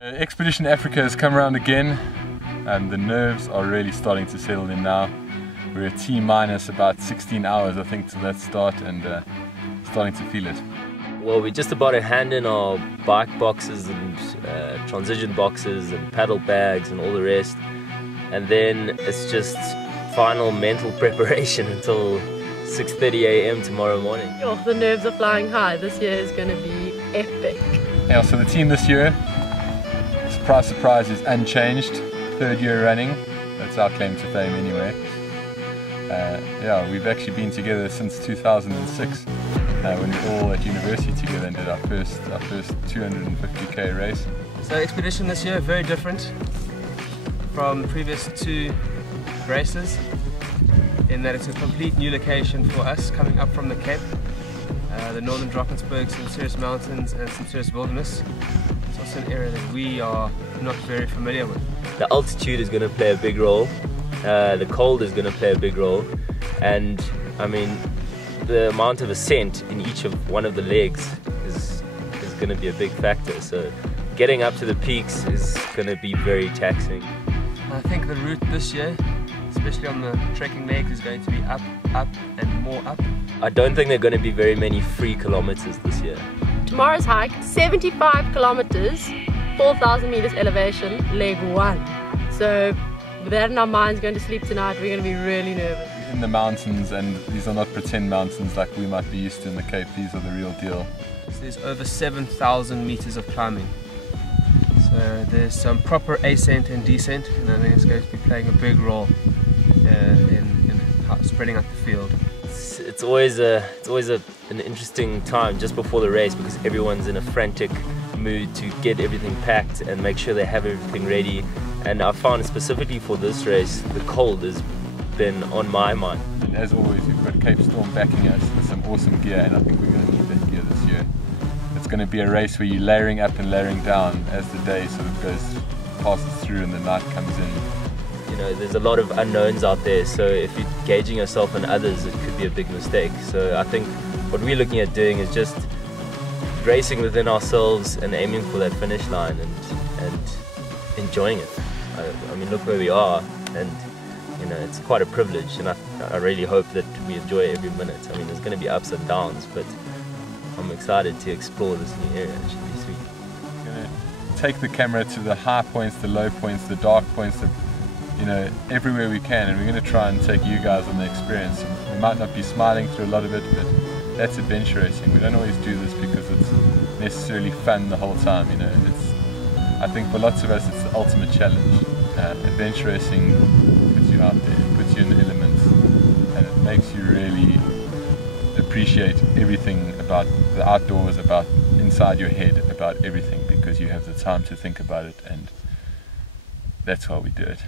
Expedition Africa has come around again, and the nerves are really starting to settle in now. We're at T-minus about 16 hours I think till that start, and starting to feel it. Well, we're just about to hand in our bike boxes and transition boxes and paddle bags and all the rest, and then it's just final mental preparation until 6:30 a.m. tomorrow morning. Oh, the nerves are flying high. This year is going to be epic. Yeah, so the team this year, surprise surprise, is unchanged. 3rd year running. That's our claim to fame anyway. Yeah, we've actually been together since 2006 when we were all at university together and did our first 250k race. So expedition this year very different from the previous 2 races in that it's a complete new location for us, coming up from the Cape, the northern Drakensberg, some serious mountains and some serious wilderness. It's also an area that we are not very familiar with. The altitude is going to play a big role, the cold is going to play a big role, and I mean the amount of ascent in each of one of the legs is going to be a big factor. So getting up to the peaks is going to be very taxing. I think the route this year, especially on the trekking legs, is going to be up, up and more up. I don't think there are going to be very many free kilometers this year. Tomorrow's hike, 75 kilometers, 4,000 meters elevation, leg 1. So with that in our minds, going to sleep tonight, we're going to be really nervous. In the mountains, and these are not pretend mountains like we might be used to in the Cape, these are the real deal. So there's over 7,000 meters of climbing. So there's some proper ascent and descent, and I think it's going to be playing a big role in spreading out the field. It's always an interesting time just before the race, because everyone's in a frantic mood to get everything packed and make sure they have everything ready. And I found specifically for this race, the cold has been on my mind. And as always, we've got Capestorm backing us with some awesome gear, and I think we're going to need that gear this year. It's going to be a race where you're layering up and layering down as the day sort of passes through and the night comes in. You know, there's a lot of unknowns out there, so if you're gauging yourself on others, it could be a big mistake. So I think what we're looking at doing is just racing within ourselves and aiming for that finish line and enjoying it. I mean, look where we are, and you know, it's quite a privilege, and I really hope that we enjoy every minute. I mean, there's going to be ups and downs, but I'm excited to explore this new area. It should be sweet. We're going to take the camera to the high points, the low points, the dark points, you know, everywhere we can, and we're going to try and take you guys on the experience. We might not be smiling through a lot of it, but that's adventure racing. We don't always do this because it's necessarily fun the whole time. You know, I think for lots of us it's the ultimate challenge. Adventure racing puts you out there, puts you in the elements, and it makes you really appreciate everything about the outdoors, about inside your head, about everything, because you have the time to think about it, and that's why we do it.